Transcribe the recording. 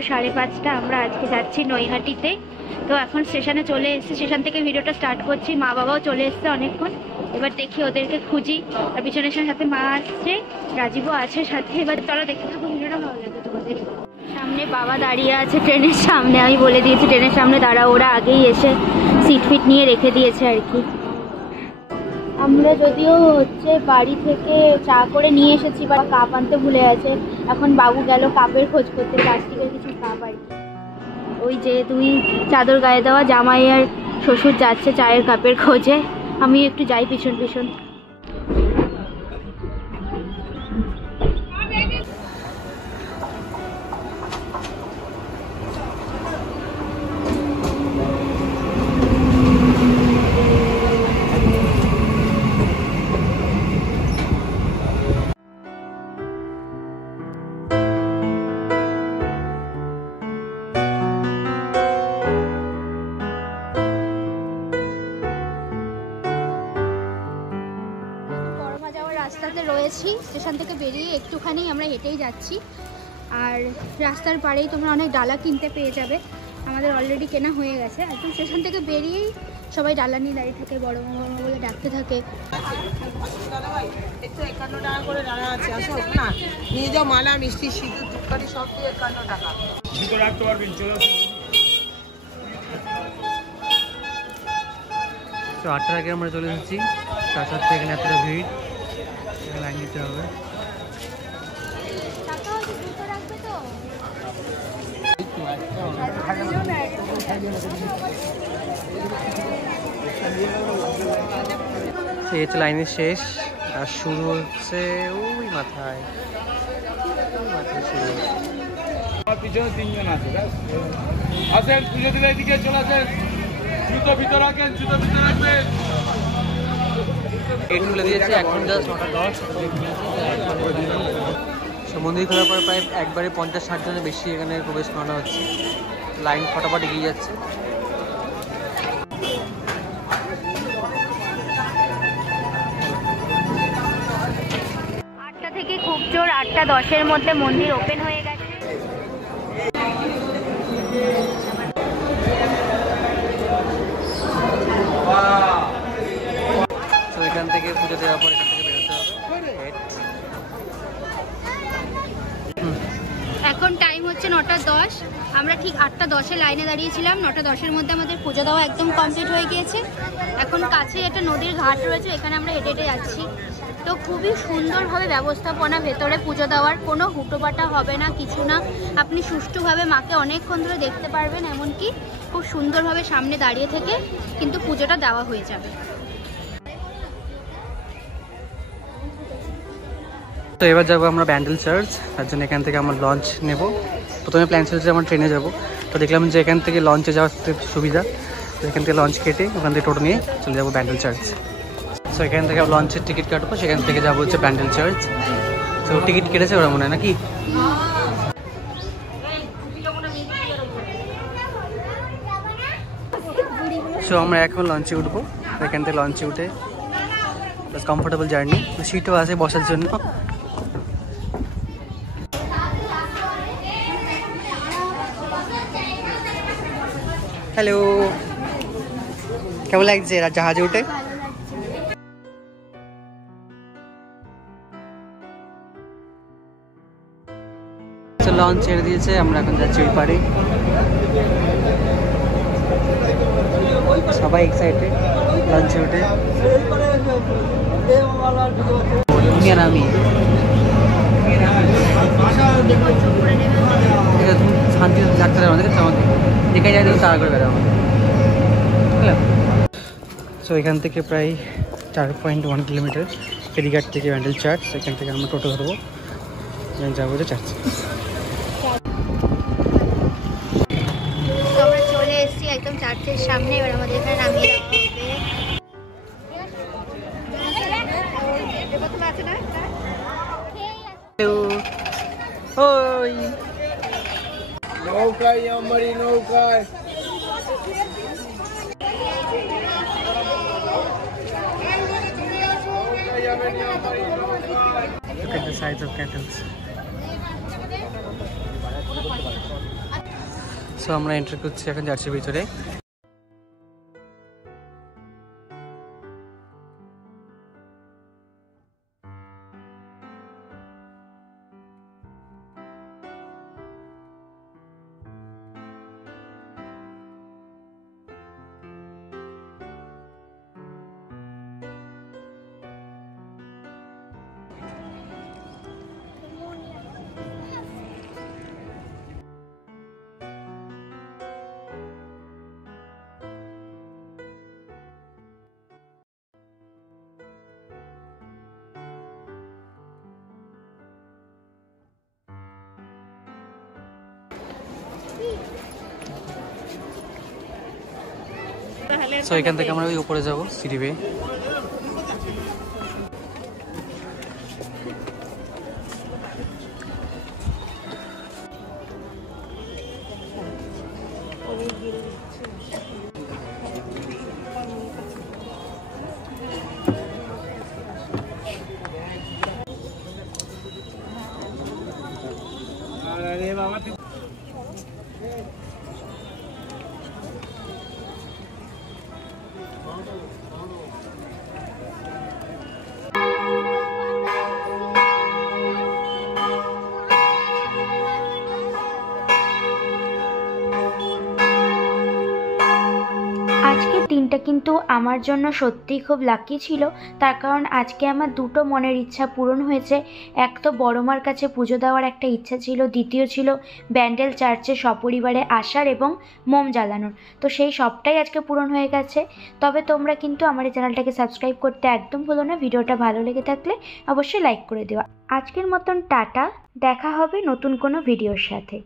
ভোর 5:30। আমরা আজকে যাচ্ছি নৈহাটিতে। তো এখন স্টেশনে চলে এসেছি, স্টেশন থেকে ভিডিওটা স্টার্ট করছি। মা বাবাও চলে এসছে অনেকক্ষণ, এবার দেখি ওদেরকে খুঁজি। আর পিছনের সাথে মা আসছে, রাজীবও আছে সাথে। এবার চলো দেখতে থাকো, ভিডিওটা ভালো লাগবে তোমাদের। সামনে বাবা দাঁড়িয়ে আছে ট্রেনের সামনে, আমি বলে দিয়েছি ট্রেনের সামনে দাঁড়া, ওরা আগেই এসে সিট ফিট নিয়ে রেখে দিয়েছে আর কি। আমরা যদিও বাড়ি থেকে চা করে নিয়ে এসেছি, বা কাপ আনতে ভুলে গেছে। এখন বাবু গেল কাপের খোঁজ করতে, প্লাস্টিকের কিছু কাপ আর কি। ওই যে দুই চাদর গায়ে দেওয়া জামাই আর শ্বশুর যাচ্ছে চায়ের কাপের খোঁজে, আমি একটু যাই পিছন পিছন। রাস্তাতে রয়েছি, স্টেশন থেকে বেরিয়ে একটুখানি আমরা হেঁটেই যাচ্ছি। আর রাস্তার পাড়েই তোমরা অনেক ডালা কিনতে পেয়ে যাবে, আমাদের অলরেডি কেনা হয়ে গেছে। একদম স্টেশন থেকে বেরিয়েই সবাই ডালা নিয়ে দাঁড়িয়ে থাকে, বড় মামা বলে ডাকতে থাকে। নিয়ে যাও মালা, মিষ্টি, সিঁদুর, ধূপকাঠি সব দিয়ে 51 টাকা রাখতে পারবেন। চলো 8টার আগে আমরা চলে এসেছি, 7:30 এখানে এতটা ভিড়, লাইন নিতে হবে। লাইনের শেষ আর শুরু হচ্ছে ওই মাথায়, শুরু। পিছনে 3 জন আছে, আসেন পুজো দিলে এদিকে চলে আসেন। জুতো ভিতরে রাখেন, জুতো ভিতরে রাখবেন। গেট খুলে দিয়েছে, এখন জাস্ট 9:10। মন্দির খোলার পর প্রায় একবারে 50-60 জনের বেশি এখানে প্রবেশ করানো হচ্ছে। লাইন ফটাফট এগিয়ে যাচ্ছে। থেকে খুব জোর 8:10-এর মধ্যে মন্দির ওপেন হয়ে গেছে। তো এখান থেকে পুজো দেওয়ার পর এখান থেকে বেরোতে হবে। এখন টাইম হচ্ছে 9:10। আমরা ঠিক 8:10-এ লাইনে দাঁড়িয়েছিলাম। 9:10-এর মধ্যে আমাদের পুজো দেওয়া একদম কমপ্লিট হয়ে গিয়েছে। এখন কাছে একটা নদীর ঘাট রয়েছে, এখানে আমরা হেঁটে হেঁটে যাচ্ছি। তো খুবই সুন্দরভাবে ব্যবস্থাপনা ভেতরে পুজো দেওয়ার, কোনো হুটোপাটা হবে না, কিছু না। আপনি সুষ্ঠুভাবে মাকে অনেকক্ষণ ধরে দেখতে পারবেন, এমনকি খুব সুন্দরভাবে সামনে দাঁড়িয়ে থেকে কিন্তু পুজোটা দেওয়া হয়ে যাবে। তো এবার যাবো আমরা ব্যান্ডেল চার্চ, তার জন্য এখান থেকে আমরা লঞ্চ নেব। প্রথমে প্ল্যান ছিল যে আমরা ট্রেনে যাব, তো দেখলাম যে এখান থেকে লঞ্চে যাওয়ার সুবিধা, তো এখান থেকে লঞ্চ কেটে ওখান থেকে টোটো নিয়ে চলে যাবো ব্যান্ডেল চার্চ। তো এখান থেকে লঞ্চের টিকিট কাটবো, সেখান থেকে যাবো হচ্ছে ব্যান্ডেল চার্চ। তো টিকিট কেটেছে ওরা মনে হয় নাকি? সো আমরা এখন লঞ্চে উঠবো, এখান থেকে লঞ্চে উঠে প্লাস কমফোর্টেবল জার্নি, সিটও আছে বসার জন্য। হ্যালো, কেমন লাগছে জাহাজে উঠে? লঞ্চ ছেড়ে দিয়েছে, আমরা এখন যাচ্ছি ওই পারে। সবাই এক্সাইটেড লঞ্চে উঠে। আমি শান্তি ডাক্তার আমাদের আমাকে দেখে যায়, তাড়া করে বেড়া আমাদের, বুঝলাম। সো এখান থেকে প্রায় 4.1 কিলোমিটার ফেরিঘাট থেকে ব্যান্ডেল চার্চ। এখান থেকে আমরা টোটো ধরবো, যাবো যে চার্চ। আমরা চলে এসেছি একদম চার্চের সামনে, এবার আমাদের এখানে নামিয়ে দেওয়া হবে। নৌকায় আমারি নৌকায়। Look at the size of kettles. So আমরা এন্ট্রি করছি এখন চার্চের ভিতরে। সো এখান থেকে আমরা ওই উপরে যাবো সিঁড়ি বেয়ে। আজকের দিনটা কিন্তু আমার জন্য সত্যিই খুব লাকি ছিল, তার কারণ আজকে আমার দুটো মনের ইচ্ছা পূরণ হয়েছে। এক তো বড়মার কাছে পুজো দেওয়ার একটা ইচ্ছা ছিল, দ্বিতীয় ছিল ব্যান্ডেল চার্চে সপরিবারে আসার এবং মোম জ্বালানোর। তো সেই সবটাই আজকে পূরণ হয়ে গেছে। তবে তোমরা কিন্তু আমার এই চ্যানেলটাকে সাবস্ক্রাইব করতে একদম ভুলো না। ভিডিওটা ভালো লেগে থাকলে অবশ্যই লাইক করে দেওয়া। আজকের মতন টাটা, দেখা হবে নতুন কোনো ভিডিওর সাথে।